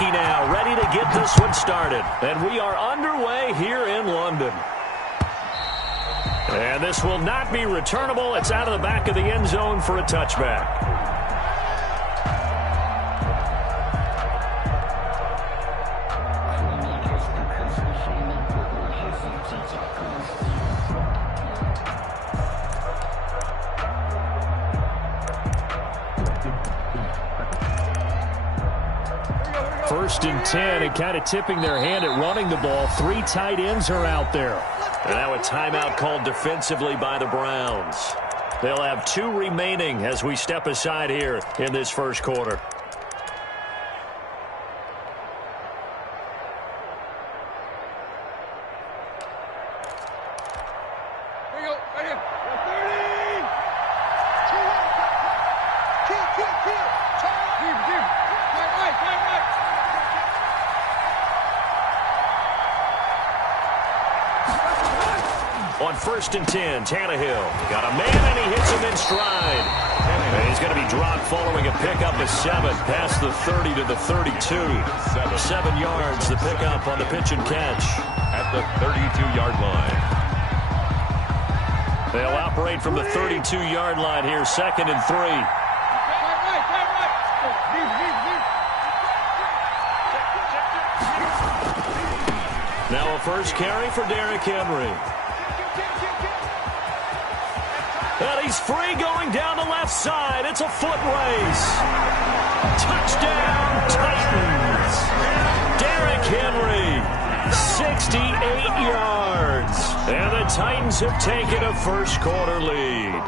Kaskowski now, ready to get this one started. And we are underway here in London. And this will not be returnable. It's out of the back of the end zone for a touchback. First and 10, and kind of tipping their hand at running the ball. 3 tight ends are out there. And now a timeout called defensively by the Browns. They'll have 2 remaining as we step aside here in this first quarter. On first and 10, Tannehill got a man, and he hits him in stride. And he's going to be dropped following a pickup of 7 past the 30 to the 32. 7 yards, the pickup on the pitch and catch. At the 32-yard line. They'll operate from the 32-yard line here, 2nd and 3. Now a first carry for Derrick Henry. And he's free going down the left side. It's a foot race. Touchdown, Titans. Derrick Henry, 68 yards. And the Titans have taken a first quarter lead.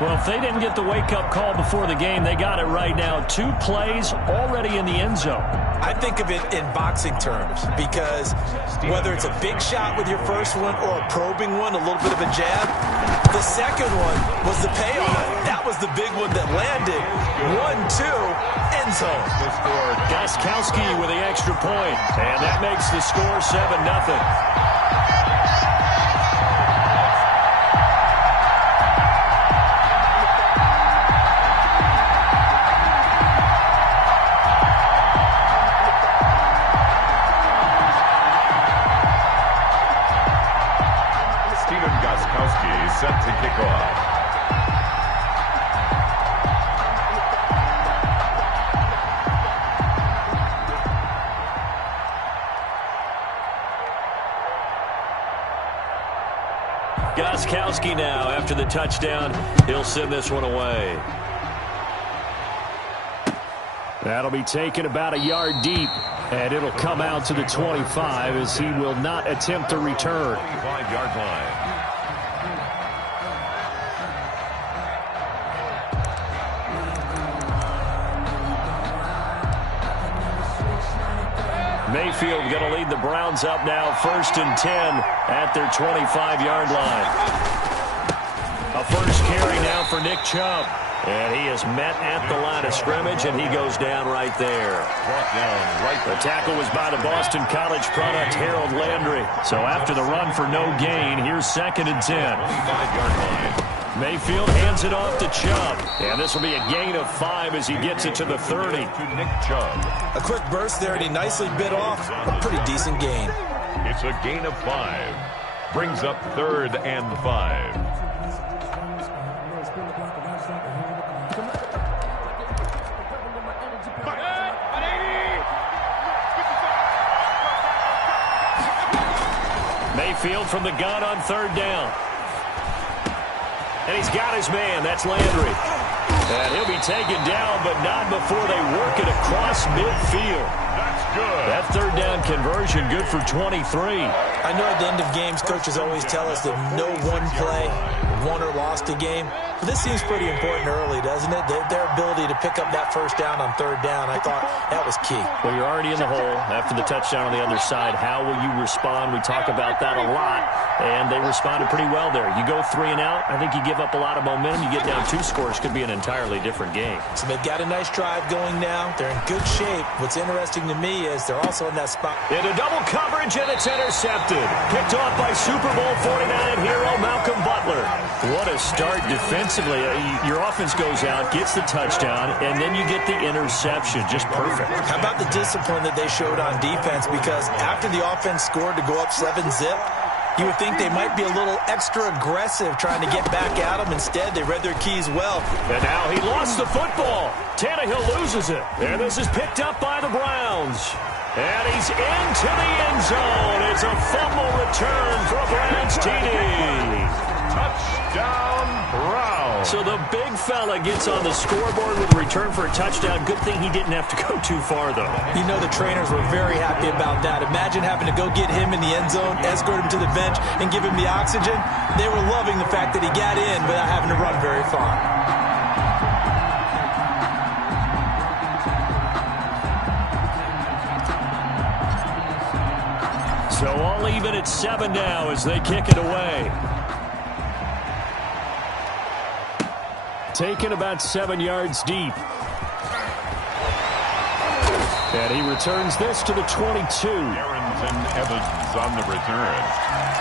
Well, if they didn't get the wake-up call before the game, they got it right now. 2 plays already in the end zone. I think of it in boxing terms because whether it's a big shot with your first one or a probing one, a little bit of a jab, the second one was the payoff. That was the big one that landed. 1-2, end zone. Kaskowski with the extra point, and that makes the score 7-0. Set to kick off. Kaskowski now, after the touchdown, he'll send this one away. That'll be taken about a yard deep, and it'll come out to the 25 as he will not attempt a return. 25-yard line. Mayfield going to lead the Browns up now, 1st and 10 at their 25-yard line. A first carry now for Nick Chubb. And he is met at the line of scrimmage, and he goes down right there. The tackle was by the Boston College product, Harold Landry. So after the run for no gain, here's 2nd and 10. 25-yard line. Mayfield hands it off to Chubb. And this will be a gain of 5 as he gets it to the 30. To Nick Chubb. A quick burst there, and he nicely bit off. A pretty decent gain. It's a gain of 5. Brings up 3rd and 5. Mayfield from the gun on 3rd down. And he's got his man. That's Landry. And he'll be taken down, but not before they work it across midfield. That's good. That 3rd down conversion good for 23. I know at the end of games, coaches always tell us that no one play won or lost a game. But this seems pretty important early, doesn't it? Their ability to pick up that first down on 3rd down, I thought that was key. Well, you're already in the hole after the touchdown on the other side. How will you respond? We talk about that a lot, and they responded pretty well there. You go 3 and out, I think you give up a lot of momentum. You get down 2 scores, could be an entirely different game. So they've got a nice drive going now. They're in good shape. What's interesting to me is they're also in that spot. Into double coverage, and it's intercepted. Picked off by Super Bowl 49 hero Malcolm Butler. What a start defensively defensively, your offense goes out, gets the touchdown, and then you get the interception. Just perfect. How about the discipline that they showed on defense? Because after the offense scored to go up 7-zip, you would think they might be a little extra aggressive trying to get back at them. Instead, they read their keys well. And now he lost the football. Tannehill loses it. And this is picked up by the Browns. And he's into the end zone. It's a fumble return for a Browns TD. Touchdown, Browns. So the big fella gets on the scoreboard with a return for a touchdown. Good thing he didn't have to go too far, though. You know the trainers were very happy about that. Imagine having to go get him in the end zone, escort him to the bench, and give him the oxygen. They were loving the fact that he got in without having to run very far. So all even at 7 now as they kick it away. Taken about 7 yards deep. And he returns this to the 22. Arrington Evans on the return.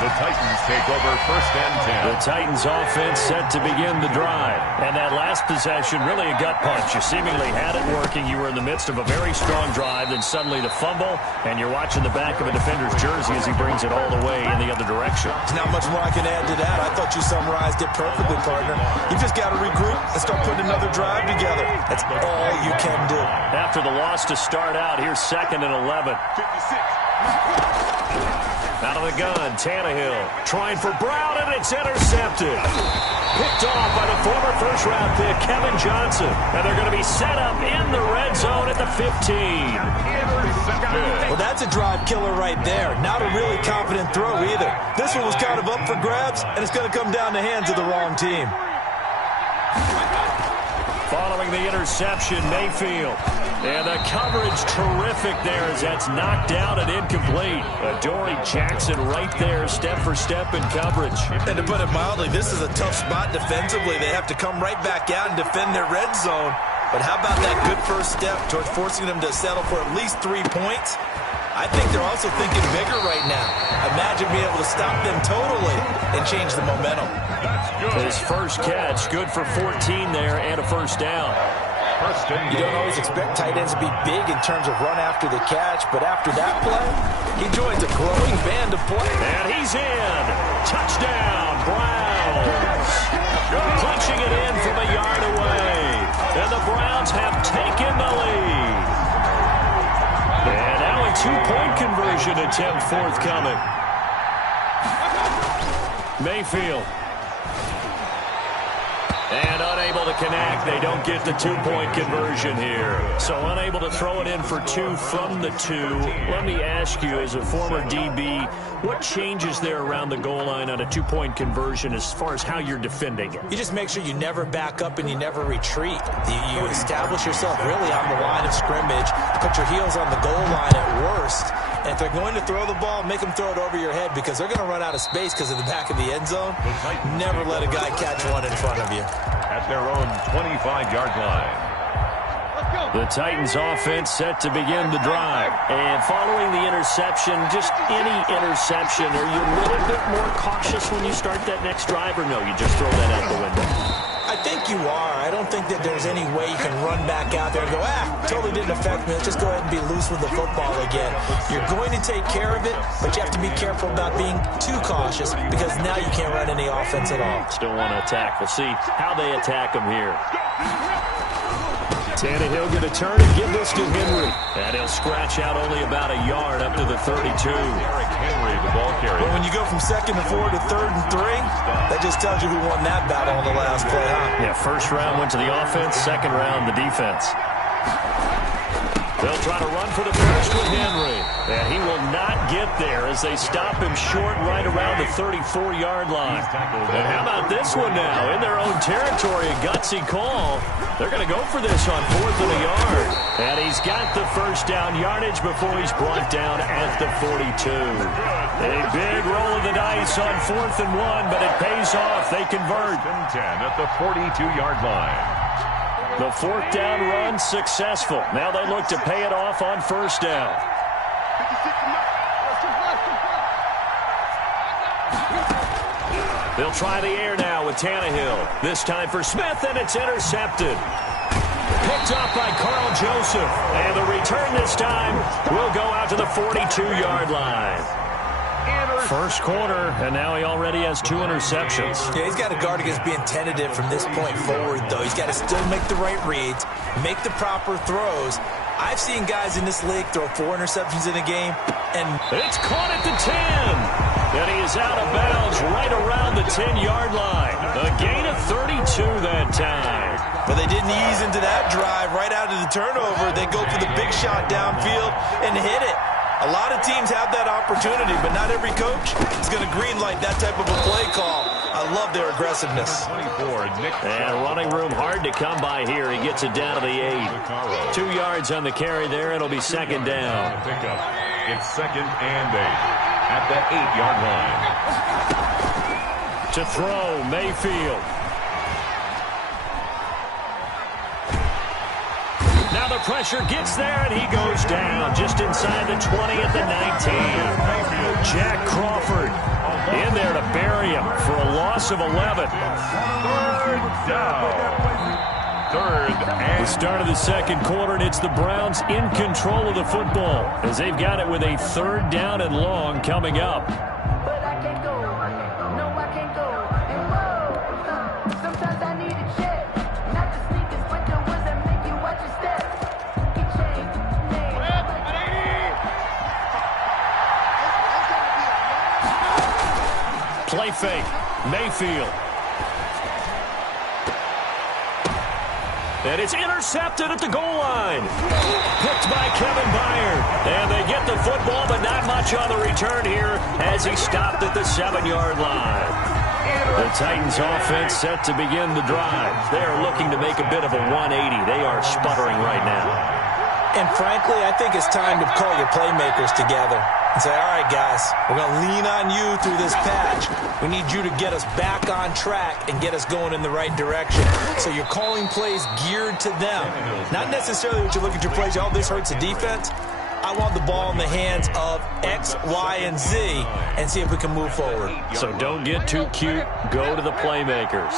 The Titans take over 1st and 10. The Titans offense set to begin the drive. And that last possession, really a gut punch. You seemingly had it working. You were in the midst of a very strong drive. Then suddenly the fumble. And you're watching the back of a defender's jersey as he brings it all the way in the other direction. There's not much more I can add to that. I thought you summarized it perfectly, partner. You just got to regroup and start putting another drive together. That's all you can do. After the loss to start out, here's 2nd and 11. 56. Out of the gun, Tannehill trying for Brown, and it's intercepted. Picked off by the former first-round pick, Kevin Johnson. And they're going to be set up in the red zone at the 15. Well, that's a drive killer right there. Not a really confident throw either. This one was kind of up for grabs, and it's going to come down the hands of the wrong team. Following the interception, Mayfield. And the coverage terrific there as that's knocked down and incomplete. Adoree Jackson right there, step for step in coverage. And to put it mildly, this is a tough spot defensively. They have to come right back out and defend their red zone. But how about that good first step towards forcing them to settle for at least 3 points? I think they're also thinking bigger right now. Imagine being able to stop them totally and change the momentum. His first catch, good for 14 there and a first down. You don't always expect tight ends to be big in terms of run after the catch, but after that play, he joins a growing band of players. And he's in. Touchdown, Browns. Punching it in from a yard away. And the Browns have taken the lead. And now a 2-point conversion attempt forthcoming. Mayfield. And unable to connect. They don't get the 2-point conversion here. So unable to throw it in for 2 from the 2. Let me ask you, as a former DB, what changes there around the goal line on a 2-point conversion as far as how you're defending it? You just make sure you never back up and you never retreat. You establish yourself really on the line of scrimmage, put your heels on the goal line at worst, and if they're going to throw the ball, make them throw it over your head because they're going to run out of space because of the back of the end zone. Never let a guy catch one in front of you. At their own 25-yard line. The Titans offense set to begin the drive. And following the interception, just any interception, are you a little bit more cautious when you start that next drive, or no, you just throw that out the window? I think you are. I don't think that there's any way you can run back out there and go, totally didn't affect me. Let's just go ahead and be loose with the football again. You're going to take care of it, but you have to be careful about being too cautious because now you can't run any offense at all. Still want to attack. We'll see how they attack them here. Tannehill going to turn and give this to Henry. And he'll scratch out only about a yard up to the 32. Derrick Henry, the ball carrier. Well, when you go from 2nd and 4 to 3rd and 3, that just tells you who won that battle on the last play, huh? Yeah, first round went to the offense, second round the defense. They'll try to run for the first with Henry. And he will not get there as they stop him short right around the 34-yard line. And how about this one now? In their own territory, a gutsy call. They're going to go for this on 4th and a yard. And he's got the first down yardage before he's brought down at the 42. A big roll of the dice on 4th and 1, but it pays off. They convert. 10 at the 42-yard line. The 4th down run successful. Now they look to pay it off on 1st down. They'll try the air now with Tannehill. This time for Smith, and it's intercepted. Picked up by Carl Joseph. And the return this time will go out to the 42-yard line. First quarter, and now he already has 2 interceptions. Yeah, he's got to guard against being tentative from this point forward, though. He's got to still make the right reads, make the proper throws. I've seen guys in this league throw 4 interceptions in a game, and it's caught at the 10. And he is out of bounds right around the 10-yard line. A gain of 32 that time. But they didn't ease into that drive right out of the turnover. They go for the big shot downfield and hit it. A lot of teams have that opportunity, but not every coach is going to greenlight that type of a play call. I love their aggressiveness. And running room hard to come by here. He gets it down to the 8. 2 yards on the carry there. It'll be second down. It's second and 8 at the 8-yard line. To throw, Mayfield. Now the pressure gets there, and he goes down just inside the 20 at the 19. Jack Crawford in there to bury him for a loss of 11. Third down. The start of the second quarter, and it's the Browns in control of the football as they've got it with a 3rd down and long coming up. Play fake. Mayfield. And it's intercepted at the goal line. Picked by Kevin Byard. And they get the football, but not much on the return here as he stopped at the 7-yard line. The Titans offense set to begin the drive. They are looking to make a bit of a 180. They are sputtering right now. And frankly, I think it's time to call your playmakers together and say, all right, guys, we're going to lean on you through this patch. We need you to get us back on track and get us going in the right direction. So you're calling plays geared to them. Not necessarily what you look at your plays, oh, this hurts the defense. I want the ball in the hands of X, Y, and Z and see if we can move forward. So don't get too cute. Go to the playmakers.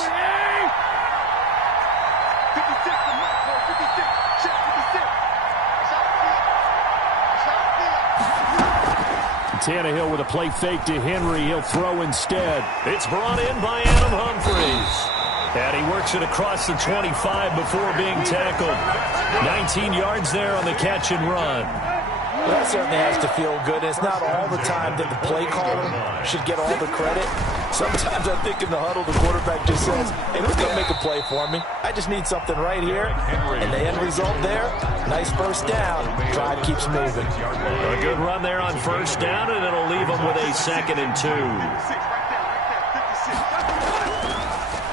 Tannehill with a play fake to Henry. He'll throw instead. It's brought in by Adam Humphries. And he works it across the 25 before being tackled. 19 yards there on the catch and run. Well, that certainly has to feel good. It's not all the time that the play caller should get all the credit. Sometimes I think in the huddle, the quarterback just says, hey, who's going to make a play for me? I just need something right here. And the end result there, nice first down. Drive keeps moving. A good run there on first down, and it'll leave them with a 2nd and 2.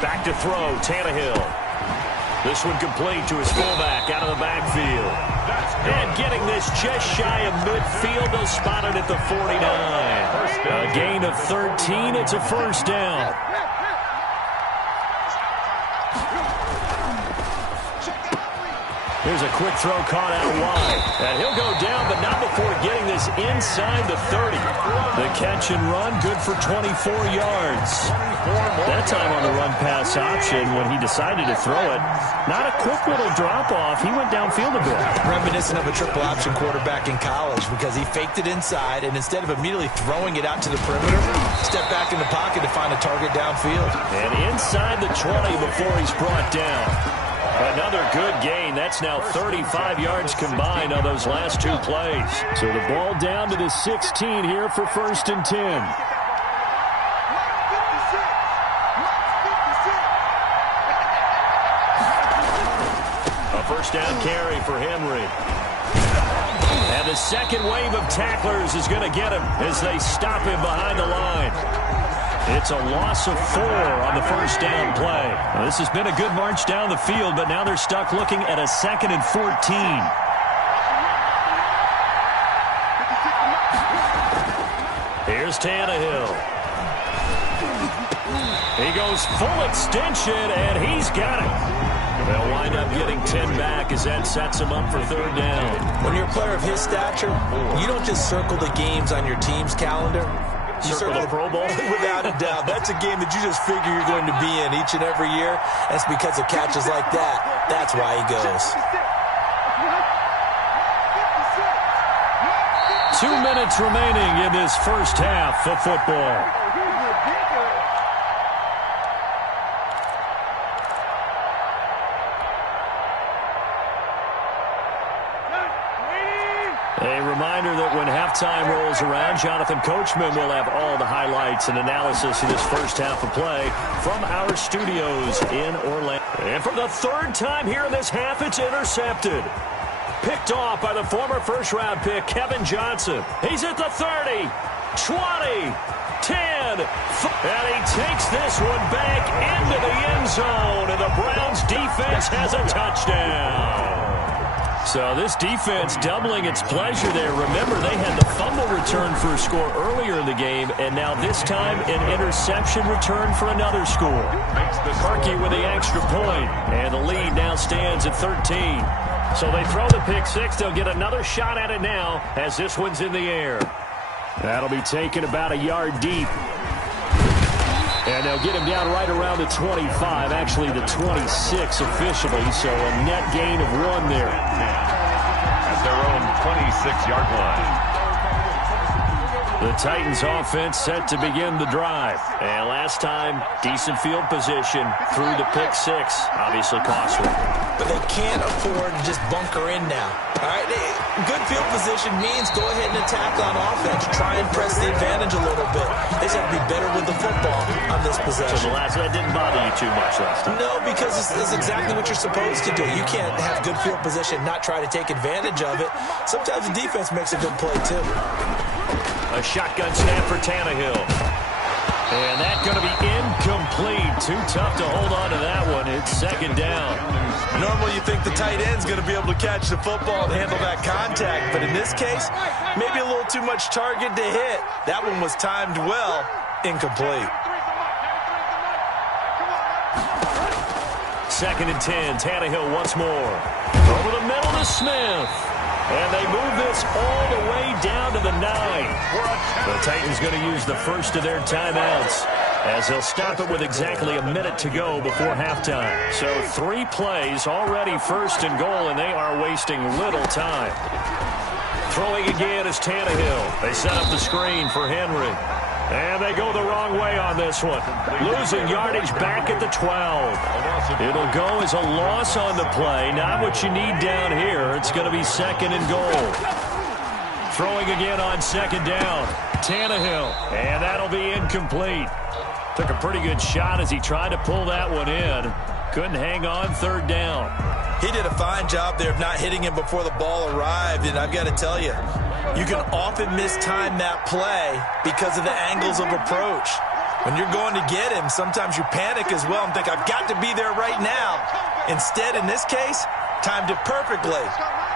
Back to throw, Tannehill. This one complete to his fullback out of the backfield. And getting this just shy of midfield, they'll spot it at the 49. A gain of 13, it's a first down. Here's a quick throw caught out wide. And he'll go down, but not before getting this inside the 30. The catch and run, good for 24 yards. That time on the run-pass option when he decided to throw it. Not a quick little drop-off. He went downfield a bit. Reminiscent of a triple option quarterback in college because he faked it inside, and instead of immediately throwing it out to the perimeter, stepped back in the pocket to find a target downfield. And inside the 20 before he's brought down. Another good gain. That's now 35 yards combined on those last 2 plays. So the ball down to the 16 here for 1st and 10. A first down carry for Henry. And the second wave of tacklers is going to get him as they stop him behind the line. It's a loss of 4 on the first down play. Now, this has been a good march down the field, but now they're stuck looking at a 2nd and 14. Here's Tannehill. He goes full extension, and he's got it. They'll wind up getting 10 back as that sets him up for 3rd down. When you're a player of his stature, you don't just circle the games on your team's calendar. Circle the Pro Bowl? Without a doubt. That's a game that you just figure you're going to be in each and every year. And it's because of catches like that. That's why he goes. 2 minutes remaining in this first half of football. A reminder that when halftime rolls around, Jonathan Coachman will have all the highlights and analysis of this first half of play from our studios in Orlando. And for the third time here in this half, it's intercepted. Picked off by the former first-round pick, Kevin Johnson. He's at the 30, 20, 10, and he takes this one back into the end zone, and the Browns defense has a touchdown. So this defense doubling its pleasure there. Remember, they had the fumble return for a score earlier in the game, and now this time an interception return for another score. Parkey with the extra point, and the lead now stands at 13. So they throw the pick six. They'll get another shot at it now as this one's in the air. That'll be taken about a yard deep. And they'll get him down right around the 25, actually the 26 officially, so a net gain of 1 there. At their own 26-yard line. The Titans offense set to begin the drive. And last time, decent field position through the pick six. Obviously costly. But they can't afford to just bunker in now. All right, good field position means go ahead and attack on offense. Try and press the advantage a little bit. They just have to be better with the football on this possession. So that didn't bother you too much last time? No, because it's exactly what you're supposed to do. You can't have good field position, not try to take advantage of it. Sometimes the defense makes a good play, too. A shotgun snap for Tannehill. And that's going to be incomplete. Too tough to hold on to that one. It's second down. Normally you think the tight end's going to be able to catch the football and handle that contact. But in this case, maybe a little too much target to hit. That one was timed well. Incomplete. Second and 10. Tannehill once more. Over the middle to Smith. And they move this all the way down to the 9. The Titans going to use the first of their timeouts as they'll stop it with exactly a minute to go before halftime. So 3 plays already first and goal, and they are wasting little time. Throwing again is Tannehill. They set up the screen for Henry. And they go the wrong way on this one. Losing yardage back at the 12. It'll go as a loss on the play. Not what you need down here. It's going to be second and goal. Throwing again on second down. Tannehill. And that'll be incomplete. Took a pretty good shot as he tried to pull that one in. Couldn't hang on third down. He did a fine job there of not hitting him before the ball arrived. And I've got to tell you, you can often mistime that play because of the angles of approach. When you're going to get him, sometimes you panic as well and think, I've got to be there right now. Instead, in this case, timed it perfectly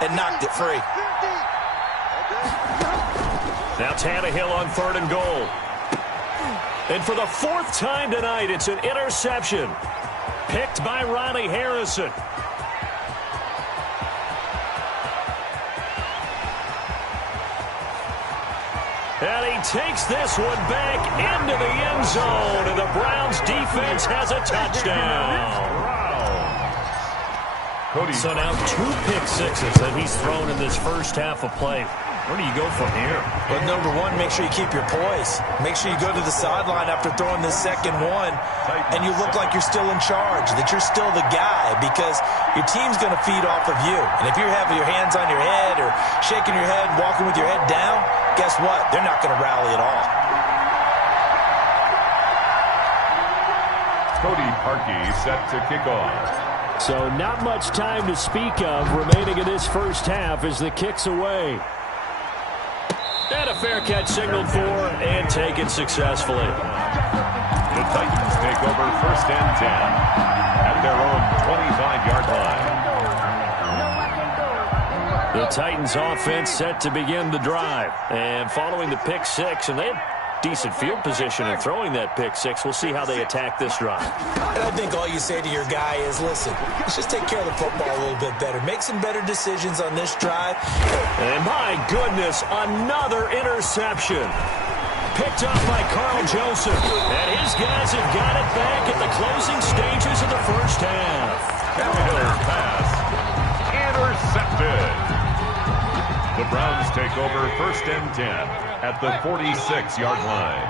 and knocked it free. Now Tannehill on third and goal. And for the 4th time tonight, it's an interception. Picked by Ronnie Harrison. And he takes this one back into the end zone, and the Browns defense has a touchdown. So now 2 pick sixes that he's thrown in this first half of play. Where do you go from here? Well, number one, make sure you keep your poise. Make sure you go to the sideline after throwing this second one, and you look like you're still in charge, that you're still the guy, because your team's going to feed off of you. And if you're having your hands on your head or shaking your head and walking with your head down, guess what? They're not going to rally at all. Cody Parkey set to kick off. So not much time to speak of remaining in this first half as the kick's away. And a fair catch signaled for and taken successfully. The Titans take over first and 10 at their own 25-yard line. The Titans offense set to begin the drive. And following the pick six, and they have decent field position in throwing that pick six. We'll see how they attack this drive. And I think all you say to your guy is, listen, let's just take care of the football a little bit better. Make some better decisions on this drive. And my goodness, another interception. picked up by Carl Joseph. And his guys have got it back at the closing stages of the first half. Tannehill pass intercepted. The Browns take over 1st and 10 at the 46-yard line.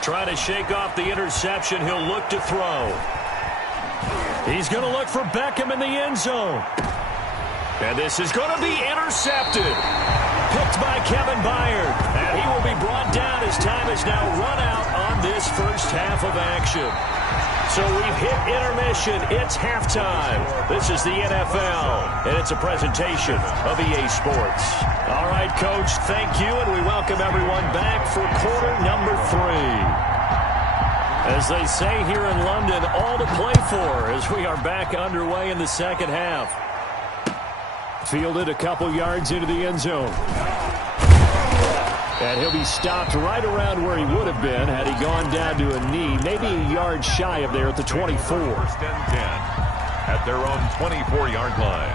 Trying to shake off the interception. He'll look to throw. He's going to look for Beckham in the end zone. And this is going to be intercepted. Picked by Kevin Byard. And he will be brought down as time is now run out on this first half of action. So we've hit intermission. It's halftime. This is the NFL, and it's a presentation of EA Sports. All right, Coach, thank you, and we welcome everyone back for quarter number 3. As they say here in London, all to play for as we are back underway in the second half. Fielded a couple yards into the end zone. And he'll be stopped right around where he would have been had he gone down to a knee, maybe a yard shy of there at the 24. 1st and 10 at their own 24-yard line.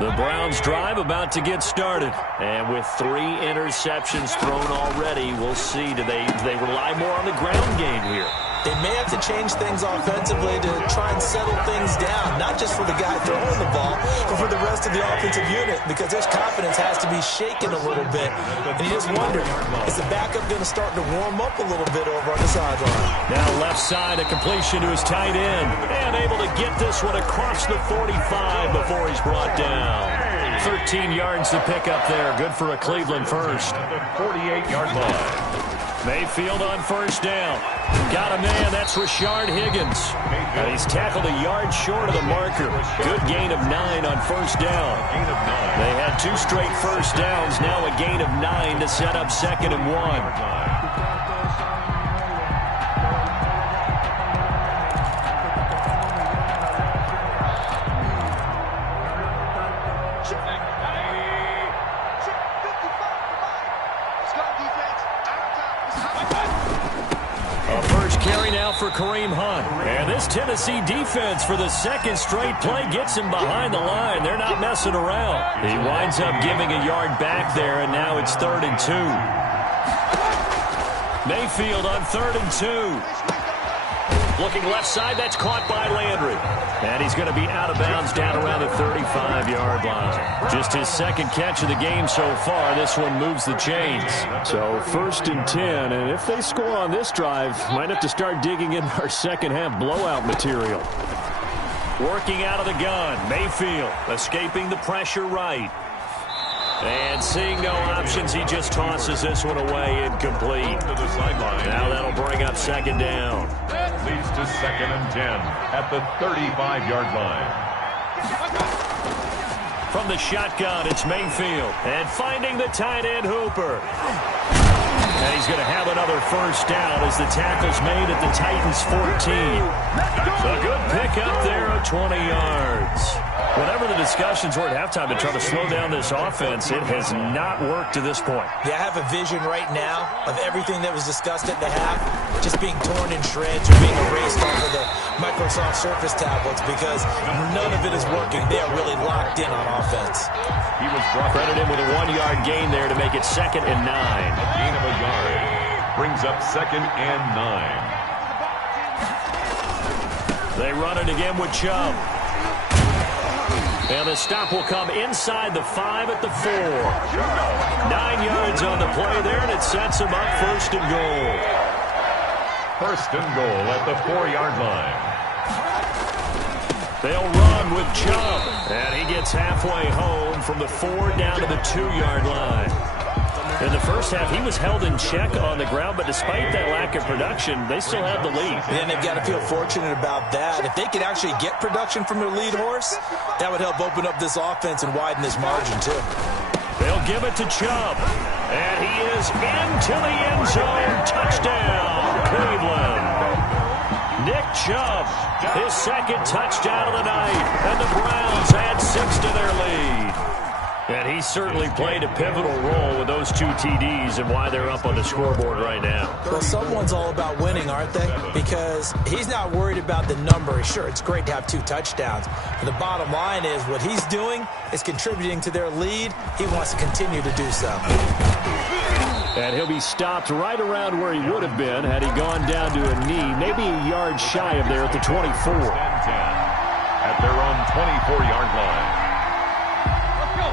The Browns drive about to get started. And with 3 interceptions thrown already, we'll see. Do they rely more on the ground game here? They may have to change things offensively to try and settle things down, not just for the guy throwing the ball, but for the rest of the offensive unit, because his confidence has to be shaken a little bit. And you just wonder, is the backup going to start to warm up a little bit over on the sideline? Now left side, a completion to his tight end. And able to get this one across the 45 before he's brought down. 13 yards to pick up there. Good for a Cleveland first. At the 48-yard line. Mayfield on first down. Got a man, that's Rashard Higgins. And he's tackled a yard short of the marker. Good gain of 9 on first down. They had 2 straight first downs, now a gain of 9 to set up 2nd and 1. For Kareem Hunt. And this Tennessee defense for the 2nd straight play gets him behind the line. They're not messing around. He winds up giving a yard back there, and now it's 3rd and 2. Mayfield on 3rd and 2. Looking left side, that's caught by Landry. And he's going to be out of bounds down around the 35-yard line. Just his 2nd catch of the game so far. This one moves the chains. So 1st and 10, and if they score on this drive, might have to start digging in our second half blowout material. Working out of the gun, Mayfield escaping the pressure right. And seeing no options, he just tosses this one away, incomplete. To the sideline. Now that'll bring up 2nd down. Leads to 2nd and 10 at the 35-yard line. From the shotgun, it's Mayfield. And finding the tight end, Hooper. And he's going to have another first down as the tackle's made at the Titans' 14. So a good pick up there of 20 yards. Whatever the discussions were at halftime to try to slow down this offense, it has not worked to this point. Yeah, I have a vision right now of everything that was discussed at the half just being torn in shreds or being erased off of the Microsoft Surface tablets because none of it is working. They are really locked in on offense. He was credited with a 1-yard gain there to make it 2nd and 9. A gain of a yard brings up 2nd and 9. They run it again with Chubb. And the stop will come inside the 5 at the 4. 9 yards on the play there, and it sets him up 1st and goal. 1st and goal at the 4-yard line. They'll run with Chubb, and he gets halfway home from the 4 down to the 2-yard line. In the first half, he was held in check on the ground, but despite that lack of production, they still have the lead. And they've got to feel fortunate about that. If they could actually get production from their lead horse, that would help open up this offense and widen this margin, too. They'll give it to Chubb, and he is into the end zone. Touchdown, Cleveland. Nick Chubb, his 2nd touchdown of the night, and the Browns add 6 to their lead. And he certainly played a pivotal role with those 2 TDs and why they're up on the scoreboard right now. Well, someone's all about winning, aren't they? Because he's not worried about the number. Sure, it's great to have 2 touchdowns. But the bottom line is what he's doing is contributing to their lead. He wants to continue to do so. And he'll be stopped right around where he would have been had he gone down to a knee, maybe a yard shy of there at the 24. At their own 24-yard line.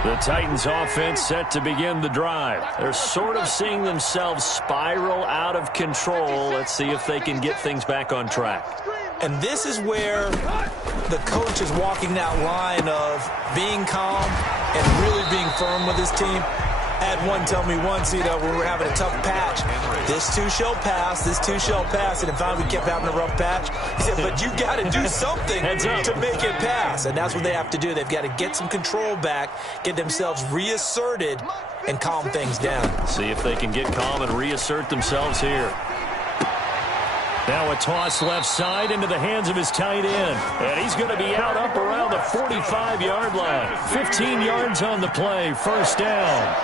The Titans offense set to begin the drive. They're sort of seeing themselves spiral out of control. Let's see if they can get things back on track. And this is where the coach is walking that line of being calm and really being firm with his team. I had one tell me once, when we were having a tough patch, this too shall pass, this too shall pass. And in fact, we kept having a rough patch. He said, but you got to do something to make it pass. And that's what they have to do. They've got to get some control back, get themselves reasserted, and calm things down. See if they can get calm and reassert themselves here. Now a toss left side into the hands of his tight end. And he's going to be out up around the 45-yard line. 15 yards on the play, first down.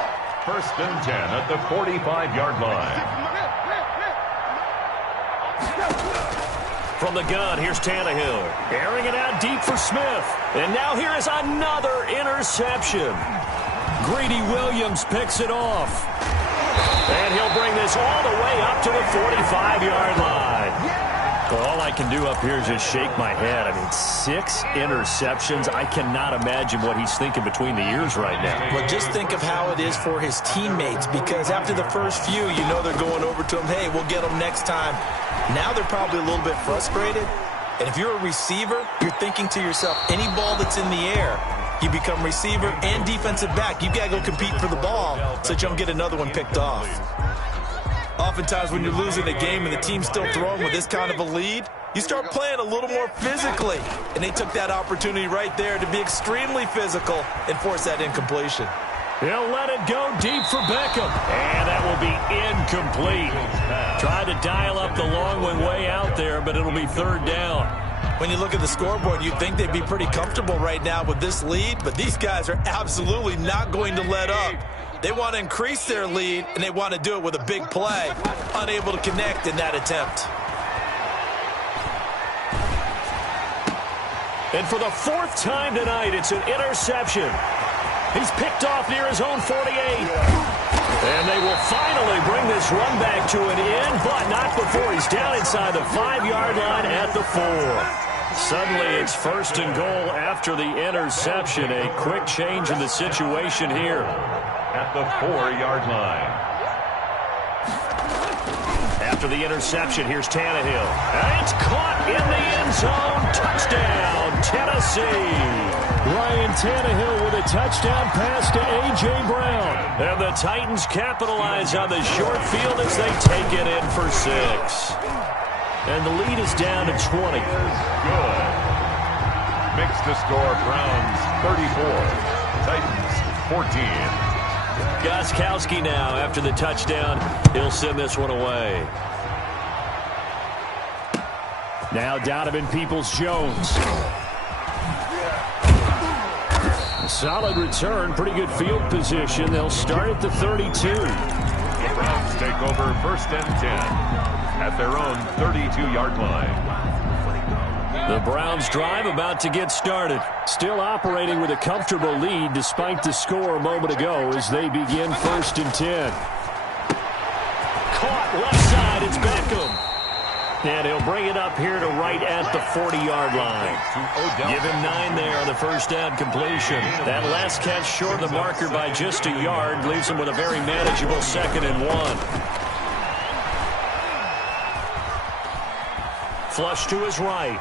First and 10 at the 45-yard line. From the gun, here's Tannehill. Airing it out deep for Smith. And now here is another interception. Greedy Williams picks it off. And he'll bring this all the way up to the 45-yard line. Well, all I can do up here is just shake my head. I mean, 6 interceptions. I cannot imagine what he's thinking between the ears right now. Well, just think of how it is for his teammates, because after the first few, they're going over to him, hey, we'll get them next time. Now they're probably a little bit frustrated. And if you're a receiver, you're thinking to yourself, any ball that's in the air, you become receiver and defensive back. You've got to go compete for the ball so that you don't get another one picked off. Oftentimes when you're losing a game and the team's still throwing with this kind of a lead, you start playing a little more physically. And they took that opportunity right there to be extremely physical and force that incompletion. He'll let it go deep for Beckham. And that will be incomplete. Tried to dial up the long one way out there, but it'll be third down. When you look at the scoreboard, you'd think they'd be pretty comfortable right now with this lead, but these guys are absolutely not going to let up. They want to increase their lead, and they want to do it with a big play. Unable to connect in that attempt. And for the 4th time tonight, it's an interception. He's picked off near his own 48. And they will finally bring this run back to an end, but not before he's down inside the 5-yard line at the 4. Suddenly, it's first and goal after the interception. A quick change in the situation here. At the 4-yard line. After the interception, here's Tannehill. And it's caught in the end zone. Touchdown, Tennessee. Ryan Tannehill with a touchdown pass to A.J. Brown. And the Titans capitalize on the short field as they take it in for 6. And the lead is down to 20. Good. Makes the score Browns 34. Titans 14. Gostkowski now after the touchdown. He'll send this one away. Now Donovan Peoples-Jones. Solid return, pretty good field position. They'll start at the 32. The Browns take over first and 10 at their own 32-yard line. The Browns drive about to get started. Still operating with a comfortable lead despite the score a moment ago as they begin first and 10. Caught left side, it's Beckham. And he'll bring it up here to right at the 40-yard line. Give him 9 there on the first down completion. That last catch short of the marker by just a yard leaves him with a very manageable 2nd and 1. Flush to his right.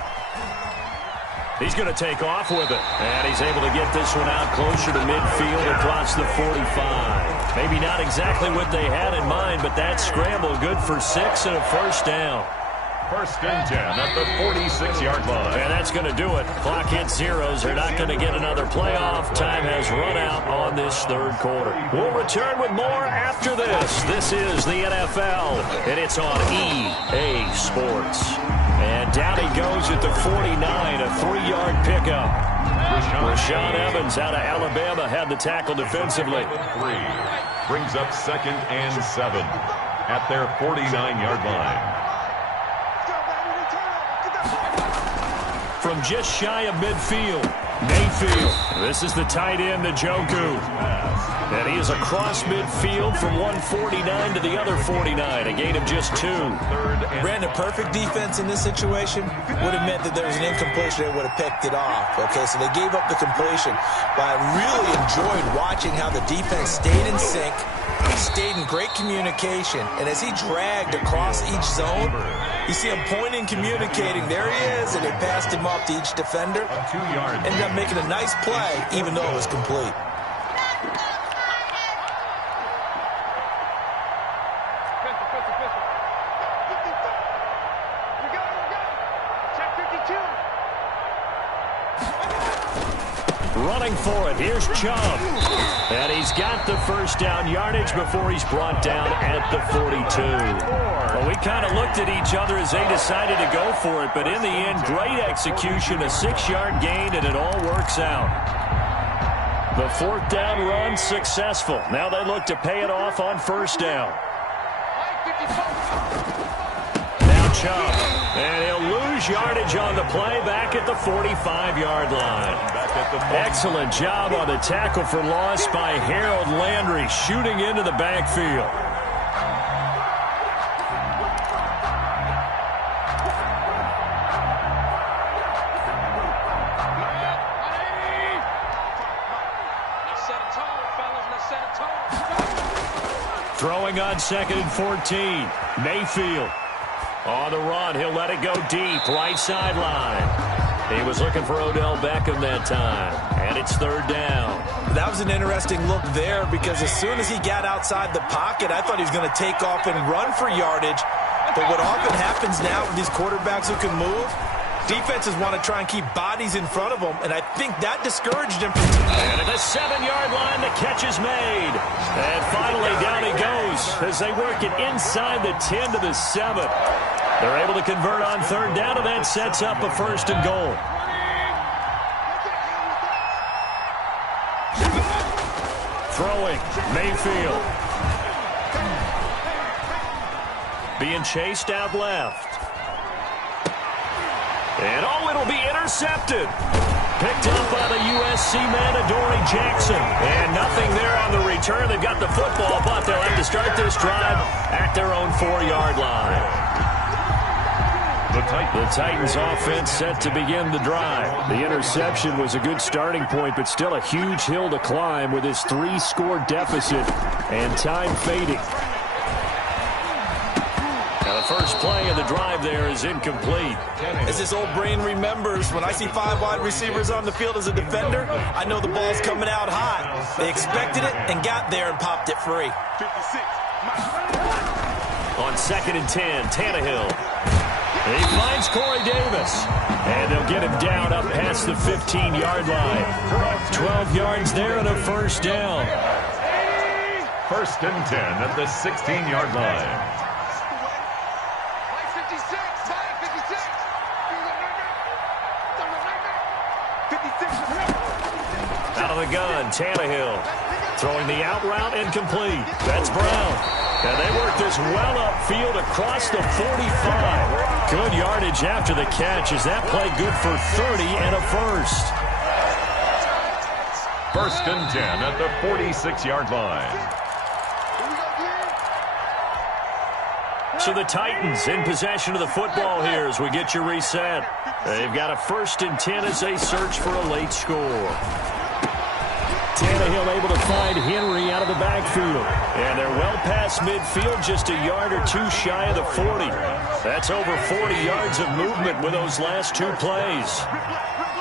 He's going to take off with it. And he's able to get this one out closer to midfield across the 45. Maybe not exactly what they had in mind, but that scramble good for 6 and a first down. First and 10 at the 46-yard line. And that's going to do it. Clock hits zeros. They're not going to get another playoff. Time has run out on this third quarter. We'll return with more after this. This is the NFL, and it's on EA Sports. And down he goes at the 49, a 3-yard pickup. Rashaan Evans out of Alabama had the tackle defensively. 3 brings up 2nd and 7 at their 49-yard line. From just shy of midfield, Mayfield. This is the tight end, Njoku. And he is across midfield from 149 to the other 49, a gain of just 2. Brandon, perfect defense in this situation would have meant that there was an incompletion. They would have picked it off. Okay, so they gave up the completion. But I really enjoyed watching how the defense stayed in sync, stayed in great communication, and as he dragged across each zone, you see him pointing, communicating. There he is, and they passed him off to each defender. Ended up making a nice play, even though it was complete. Running for it, here's Chubb. And he's got the first down yardage before he's brought down at the 42. Well, we kind of looked at each other as they decided to go for it, but in the end, great execution, a 6-yard gain, and it all works out. The 4th down run successful. Now they look to pay it off on 1st down. Now Chubb, and he'll lose yardage on the play back at the 45-yard line. Excellent job on the tackle for loss by Harold Landry, shooting into the backfield. Throwing on 2nd and 14. Mayfield on the run. He'll let it go deep, right sideline. He was looking for Odell Beckham that time, and it's 3rd down. That was an interesting look there because as soon as he got outside the pocket, I thought he was going to take off and run for yardage. But what often happens now with these quarterbacks who can move, defenses want to try and keep bodies in front of them, and I think that discouraged him. And at the 7-yard line, the catch is made. And finally, down he goes as they work it inside the 10 to the 7. They're able to convert on 3rd down, and that sets up a 1st and goal. Throwing, Mayfield. Being chased out left. And it'll be intercepted. Picked up by the USC man, Adoree Jackson. And nothing there on the return. They've got the football, but they'll have to start this drive at their own 4-yard line. The Titans offense set to begin the drive. The interception was a good starting point, but still a huge hill to climb with his 3-score deficit and time fading. Now the first play of the drive there is incomplete. As his old brain remembers, when I see 5 wide receivers on the field as a defender, I know the ball's coming out hot. They expected it and got there and popped it free. On 2nd and 10, Tannehill. He finds Corey Davis, and they'll get him down up past the 15-yard line. 12 yards there and a 1st down. 1st and 10 at the 16-yard line. Out of the gun, Tannehill. Throwing the out route incomplete. That's Brown. And they work this well upfield across the 45. Good yardage after the catch as that play good for 30 and a 1st. 1st and 10 at the 46-yard line. So the Titans in possession of the football here as we get you reset. They've got a 1st and 10 as they search for a late score. Tannehill able to find Henry out of the backfield. And they're well past midfield, just a yard or 2 shy of the 40. That's over 40 yards of movement with those last 2 plays.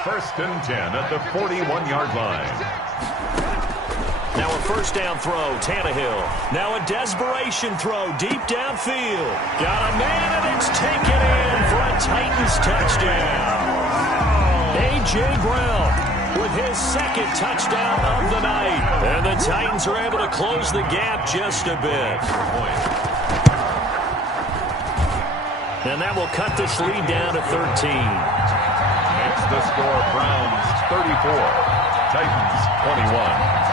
1st and 10 at the 41-yard line. Now a first down throw, Tannehill. Now a desperation throw deep downfield. Got a man, and it's taken in for a Titans touchdown. A.J. Brown with his second touchdown of the night. And the Titans are able to close the gap just a bit. And that will cut this lead down to 13. Makes the score Browns 34, Titans 21.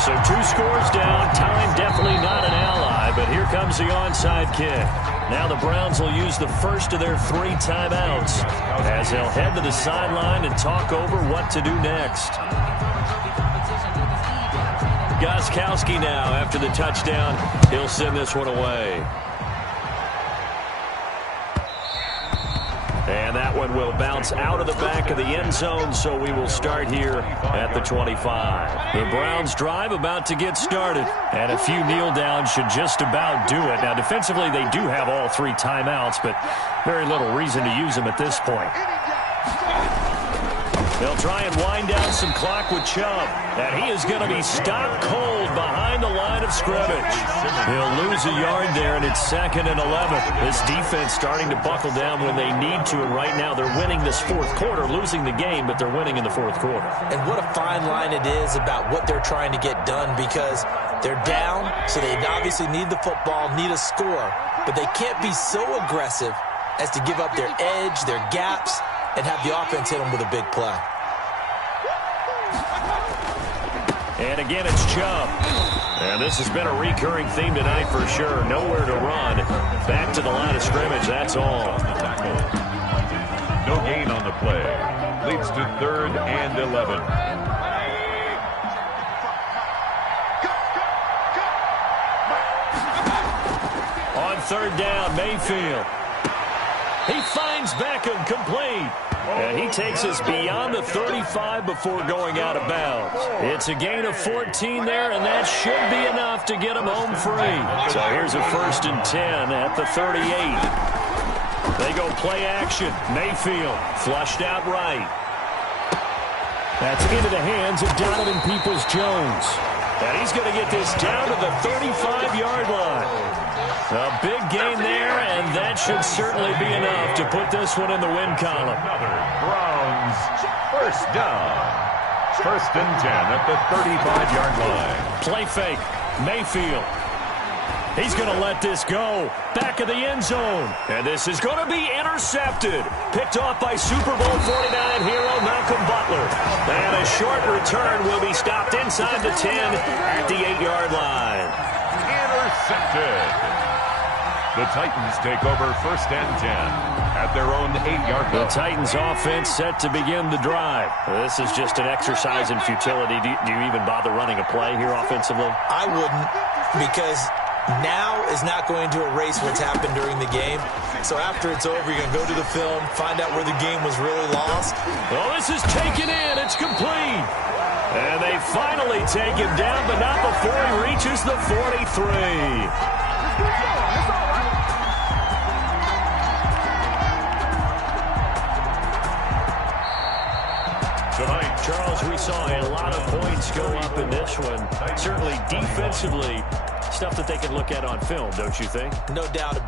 So 2 scores down. Time definitely not an ally, but here comes the onside kick. Now the Browns will use the first of their 3 timeouts as they'll head to the sideline and talk over what to do next. Gostkowski now after the touchdown. He'll send this one away. And that one will bounce out of the back of the end zone, so we will start here at the 25. The Browns drive about to get started, and a few kneel downs should just about do it. Now, defensively, they do have all 3 timeouts, but very little reason to use them at this point. They'll try and wind down some clock with Chubb, and he is going to be stopped cold behind the line of scrimmage. He'll lose a yard there, and it's 2nd and 11. This defense starting to buckle down when they need to, and right now they're winning this 4th quarter, losing the game, but they're winning in the 4th quarter. And what a fine line it is about what they're trying to get done, because they're down, so they obviously need the football, need a score, but they can't be so aggressive as to give up their edge, their gaps, and have the offense hit them with a big play. And again, it's Chubb. And this has been a recurring theme tonight for sure. Nowhere to run. Back to the line of scrimmage, that's all. No gain on the play. Leads to 3rd and 11. On 3rd down, Mayfield. He finds Beckham complete. And he takes us beyond the 35 before going out of bounds. It's a gain of 14 there, and that should be enough to get him home free. So here's a 1st and 10 at the 38. They go play action. Mayfield flushed out right. That's into the hands of Donovan Peoples-Jones. And he's going to get this down to the 35-yard line. A big gain there, and that should certainly be enough to put this one in the win column. Another Browns first down. 1st and 10 at the 35-yard line. Play fake. Mayfield. He's going to let this go. Back of the end zone. And this is going to be intercepted. Picked off by Super Bowl 49 hero Malcolm Butler. And a short return will be stopped inside the 10 at the 8-yard line. Intercepted. The Titans take over 1st and 10 at their own 8-yard line. The Titans offense set to begin the drive. This is just an exercise in futility. Do you even bother running a play here offensively? I wouldn't, because now is not going to erase what's happened during the game. So after it's over, you're going to go to the film, find out where the game was really lost. Well, this is taken in. It's complete. And they finally take him down, but not before he reaches the 43. Tonight, Charles, we saw a lot of points go up in this one. Certainly defensively, stuff that they can look at on film, don't you think? No doubt.